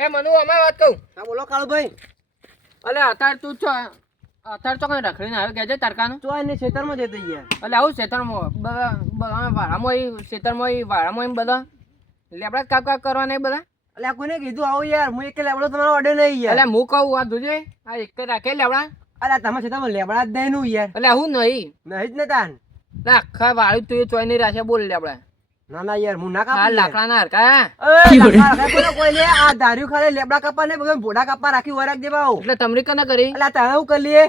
એ મનુ અમાર વાત કહું. હા બોલો કાળુભાઈ. અલે અત્યારે તું છો અત્યારે તો કઈ રખડીને આવ્યો કે છે તડકાનું તો એને ખેતરમાં જતો યાર. એટલે આવું ખેતરમાં બધા વાળામાં ખેતરમાં વાળામાં બધા લેબડા કાપ કાપ કરવા નહીં બધા. એટલે આ કોને કીધું આવું યાર? હું એક લેબડો તમારો ઓર્ડર નહીં યાર. એટલે હું કહું આ જોજે આ એક રાખે લેબડા. અરે તમારા ખેતરમાં લેબડા જ નહીં નું યાર. એટલે હું નહીં નહીં જ ને તાન. આખા વાળું તું એ ચોઈ નહીં રાખે બોલ લેબડા. ના ના યાર હું ના આ કાપું. લાકડાના હરકા કોઈ લે આ ધાર્યું ખાલે લેબડા કાપા ને બધા ભોડા કાપા રાખી વરાક દેવા આવું. એટલે તમરી કને કરી એટલે તારે હું કરી લઈએ.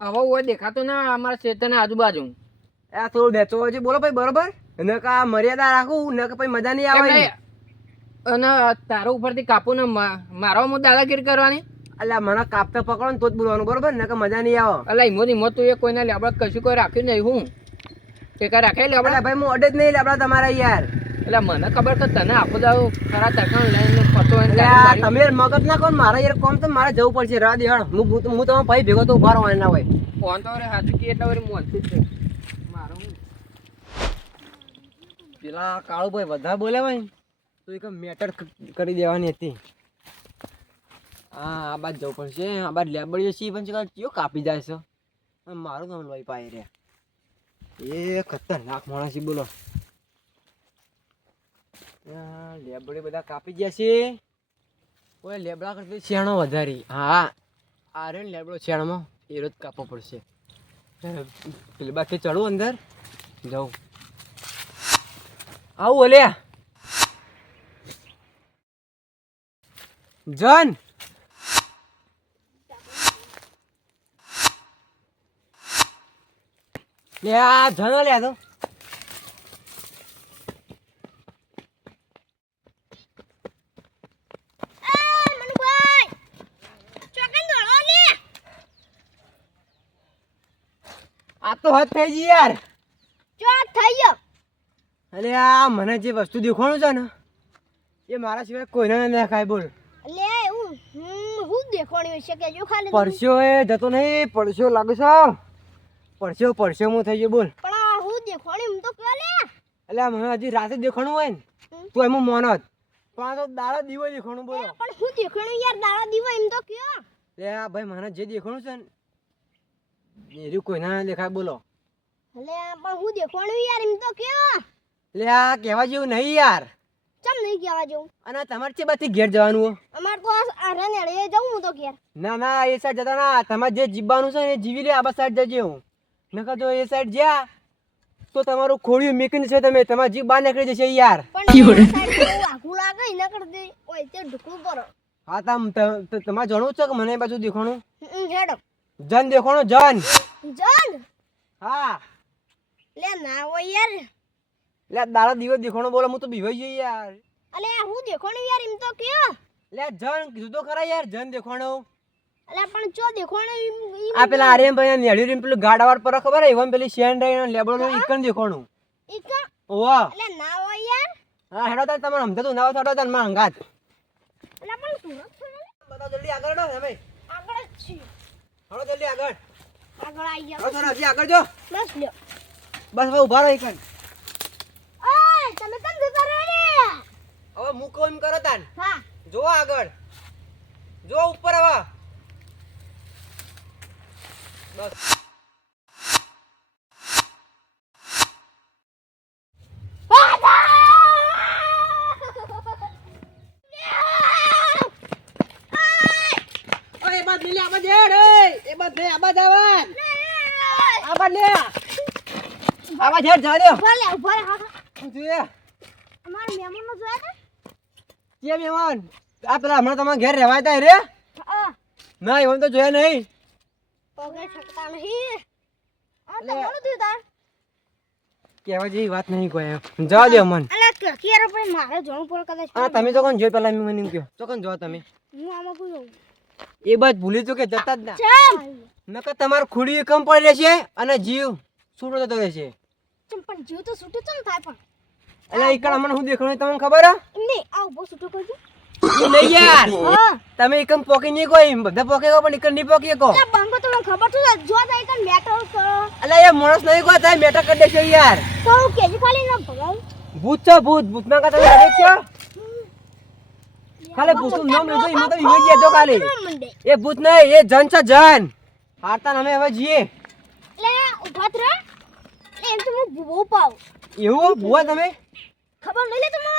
હવે હોય દેખાતું ના અમારા ખેતરની આજુબાજુ. આ થોડું બેચો છે બોલો ભાઈ બરોબર. ને કા મર્યાદા રાખું ને કે પછી મજા નહીં આવે. અને તારો ઉપરથી કાપું ને મારો હું દાદાગીરી કરવાની. એટલે મને કાપતા પકડો ને તો જ બોલવાનું બરોબર ને કે મજા નહીં આવે. એટલે હિંમત હિંમત તું એ કોઈના લેબડા કશું કોઈ રાખ્યું નહીં હું ટેકા રાખે લેબડા. ભાઈ હું અડે જ નહીં લેબડા તમારા યાર. એટલે મને ખબર તો તને આપો દાવ ખરા તડકાનું લઈને ફરતો તમે મગજ ના કહો મારા યાર કોમ તો મારે જવું પડશે રાહ દે હું તમારા ભાઈ ભેગો તો ઉભા રહેવાના ના હોય. ફોન તો સાચું કે એટલે મોનથી જ છે મારું. પેલા કાળુભાઈ વધારે બોલે ભાઈ તો એક મેટર કરી દેવાની હતી. હા આ બાદ જવું પડશે. આ બાદ લેબડીઓ સી પણ કયો કાપી જાય છે. મારું નામ લઈ પાય રે એ ખતરનાક માણસ છે બોલો. લેબડી બધા કાપી ગયા છે. કોઈ લેબડા કરતી શેણો વધારી. હા આ રે લેબડો શેણમાં એ રોજ કાપવો પડશે. પેલી બાકી ચડવું અંદર જવું આવું ઓલ્યા જન લે આ જન લે તો આ તો હદ થઈ ગઈ યાર. ચો થઈ ગયો. અરે આ મને જે વસ્તુ દેખાણું છે ને એ મારા સિવાય કોઈને ના દેખાય બોલ. લે હું દેખોણી છે કે જો ખાલી પરસ્યો એ જતો નહીં. પરસ્યો લાગે છે. પરસ્યો હું થઈ ગયો બોલ. પણ હું દેખોણી હું તો કે લે એટલે મને હજી રાતે દેખાણું હોય ને તો એમાં મોનત પણ આ તો દાડા દીવો દેખાણું બોલો. પણ હું દેખોણી યાર દાડા દીવા એમ તો કયો. લે આ ભાઈ મને જે દેખાણું છે ને એર્યું કોઈને ના દેખાય બોલો. લે પણ હું દેખોણી યાર એમ તો કયો. લે આ કહેવા જેવું નહીં યાર. ચમ નહીં કહેવા જેવું. અને તમારે છે બાથી ઘેર જવાનું હો. અમાર તો આરે નેડે જાઉં હું તો ઘેર. ના ના એ સાઈડ જતા ના. તમારે જે જીવવાનું છે ને એ જીવી લે. આ સાઈડ જજે હું નકર જો એ સાઈડ જ્યાં તો તમારું ખોડિયું મેકીને છે તમે તમારા જીવ બહાર નીકળી જશે યાર. પણ સાઈડ આખું લાગે ન કર દે ઓય તે ઢુકલું પર. હા તમારે જાણવું છે કે મને એ બાજુ દેખાણું હેડો જન દેખાણું જન. જન હા લે ના હોય યાર. લે દાડા દિવસ દેખાણું બોલો હું તો બીવાઈ ગઈ યાર. અલે હું દેખોણી યાર એમ તો કયો. લે જન કીધું તો ખરા યાર જન દેખાણું. અલે પણ ચો દેખોણી આ પેલા આર્યન ભાઈ નેડી રીમ પેલું ગાડાવાળ પર ખબર હે એવન પેલી શેન રહી લેબડો નું ઈકન દેખાણું. ઈકા ઓવા અલે ના હોય યાર. હા હેડો તાર તમારે સમજતું ના હોય તાર માં અંગાત. અલે પણ સુરત છે. બતાવ જલ્દી આગળ હેડો તમે. આગળ જ છે. હેડો જલ્દી આગળ. આગળ આવી હેડો ગયા. થોડા હજી આગળ જો. બસ લ્યો. બસ હવે ઉભા રહો ઈકન. ઓય તમે કેમ જતા રહે ને? હવે મૂકો એમ કરો તાન. હા જો આગળ જો ઉપર હવે બસ. ઓય બાદ લે આ બાદ હેડ એ બાદ લે આ બાદ આવાજ આ બાદ લે આવાજ હેડ જા દે. ઉભા લે ઉભા રે. હા શું થયું અમાર મહેમાનો જોયા ને? કે મહેમાન આ પેલા હમણાં તમારા ઘેર રહેવા હતા રે? હા ના એવન તો જોયા નહીં. પગે છકતા નહીં. આ અલે. તમારું થયું તાર. કહેવા જેવી વાત નહીં કોઈ એમ જવા દે મન. અલે કેરો પણ મારે જણું પર કદાચ. હા તમે તો કોણ જોઈ પેલા મને એમ કહો તો કોણ જો તમે હું આમાં કોઈ જોઉં. એ બાદ ભૂલી તો કે જતા જ ના. ચમ નકર તમારું ખુડી કમ પડી રહેશે અને જીવ છૂટો જતો રહેશે. ચમ પણ જીવ તો છૂટું ચમ થાય પણ. એટલે ઈકણ અમને શું દેખાણું તમને ખબર હે? નહીં આ ઉભો છૂટું કરજો. ઈ નહીં યાર હા તમે ઈકમ પોકી નહીં કોઈ બધા પોકે ગો પણ ઈકણ નહીં પોકી કો. અલે બંગો તમને ખબર છે જો જાય કન મેટર કરો. એટલે એ માણસ નહીં કોઈ થાય મેટા કરી દેશો યાર. તો કેજી ખાલી ના ભગાવ. ભૂત છે ભૂત ભૂતના કા તમે દેખ છો. ખાલી ભૂતનું નામ લીધું એમાં તો વિવેક ગયા તો ખાલી મંડે એ ભૂત નહીં એ જન છે જન હારતા અમે હવે જઈએ લે ઉભા થરે લે એમ તો હું બહુ પાવ એવું ભૂવા તમે ખબર નહીં લે તમને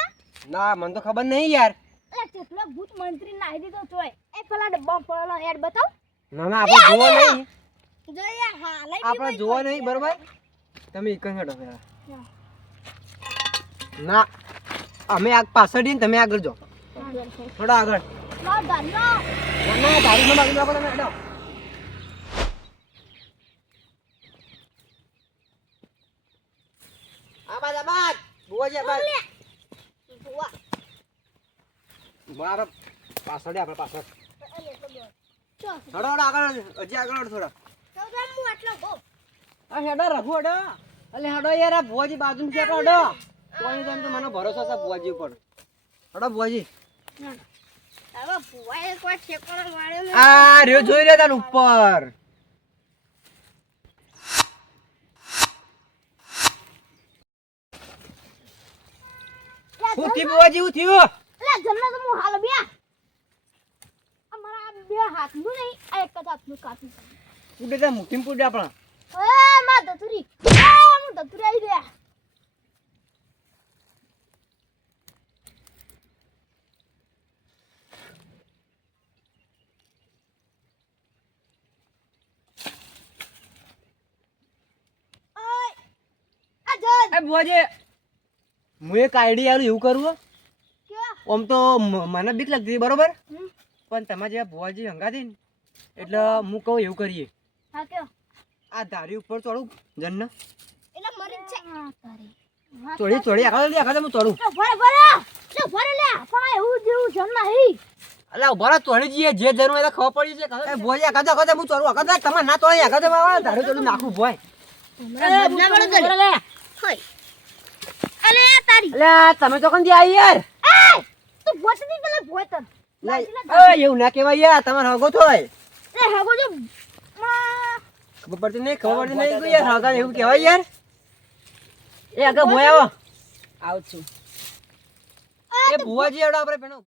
ના મને તો ખબર નહીં યાર લે કેટલો ભૂત મંત્રી નાહી દીધો તોય એ પેલા ડબ્બા પડેલો યાર બતાવ ના ના આપણે જોવા નહીં જો યાર હા લઈ આપણે જોવા નહીં બરોબર તમે એક જ હેડો પેલા ના અમે આ પાછળ જઈને તમે આગળ જાઓ થોડા આગળ ના દાનો ના ના તારી નો બાજુ તમે હેડો આબાદ ભૂવા જી આબાદ બુઆ મારા પાછળ આપણે પાછળ ચો હેડો હેડો આગળ હજી આગળ હેડો થોડા તો હું આટલો બહુ આ હેડો રઘુ હેડો અલે હેડો યાર આ ભુવાજી બાજુમાં છે આપણે હેડો કોઈ તો એમ તો મને ભરોસો છે ભુવાજી ઉપર હેડો ભુવાજી હવે બુઆએ કોઈ ઠેકાણો માર્યો ને આ રહ્યો જોઈ રહ્યા તાન ઉપર હું થી ભુવાજી હું થયું લે જન્મ તો હું હાલ બે અમારા બે હાથનું નહીં આ એક જ હાથનું કાપી ઉડે તા મુઠ્ઠી પુડે આપણા એ માં દતુરી હું દતુરી આવી ગયા ઓય આ જન એ ભુવાજી હું એક આઈડી આલું એવું કરું હો. કે આમ તો મને બીક લાગતી બરોબર હમ પણ તમારે જેવા ભુવાજી હંગાતી ને એટલે હું કહું એવું કરીએ હા કે આ ધારી ઉપર ચડું જન્ન એટલે મરી જ છે તારી ચોડી ચોડી આખા હું ચડું ભરે લે પણ એવું જેવું જન નહીં અલા ઉભા ચોડી જઈએ જે જરૂર હોય ખબર પડી છે એ ભુવાજી આખા હું ચડું આખા તમારે ના ચોડી આખા ધારી ચડું નાખું ભોય અલે તારી અલ્યા તમે તો કંદી આવી યાર એ તું ભોસની પેલે ભોતર એવું ના કહેવાય યાર તમારે હગો થોય લે હગો જો ખબર પડતી નહીં યાર હગા એવું કહેવાય યાર એ આગળ ભોય આવો આવું છું એ ભુવાજી એવડો આપણે પેલો